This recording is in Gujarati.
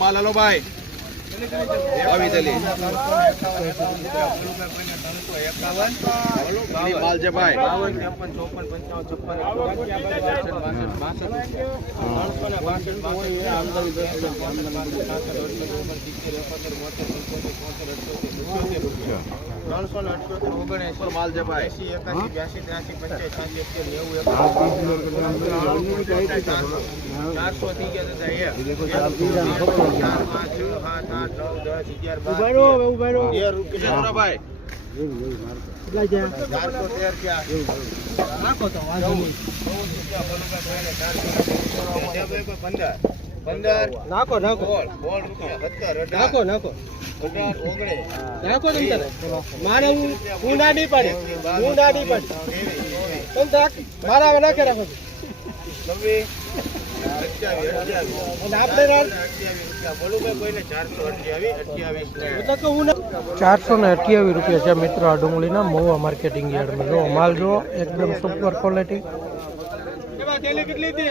माल हलो भाई माल जे भाई माल जे भाई 15 નાખો નાખો બોલ રૂપિયા 17 નાખો નાખો તમે મારે હું નાડી પડે તમે મારા નાખે રાખો ₹428 છે મિત્રો આ ડુંગળીના મહુવા માર્કેટિંગ યાર્ડમાં જો માલ જો એકદમ સુપર ક્વોલિટી કેટલી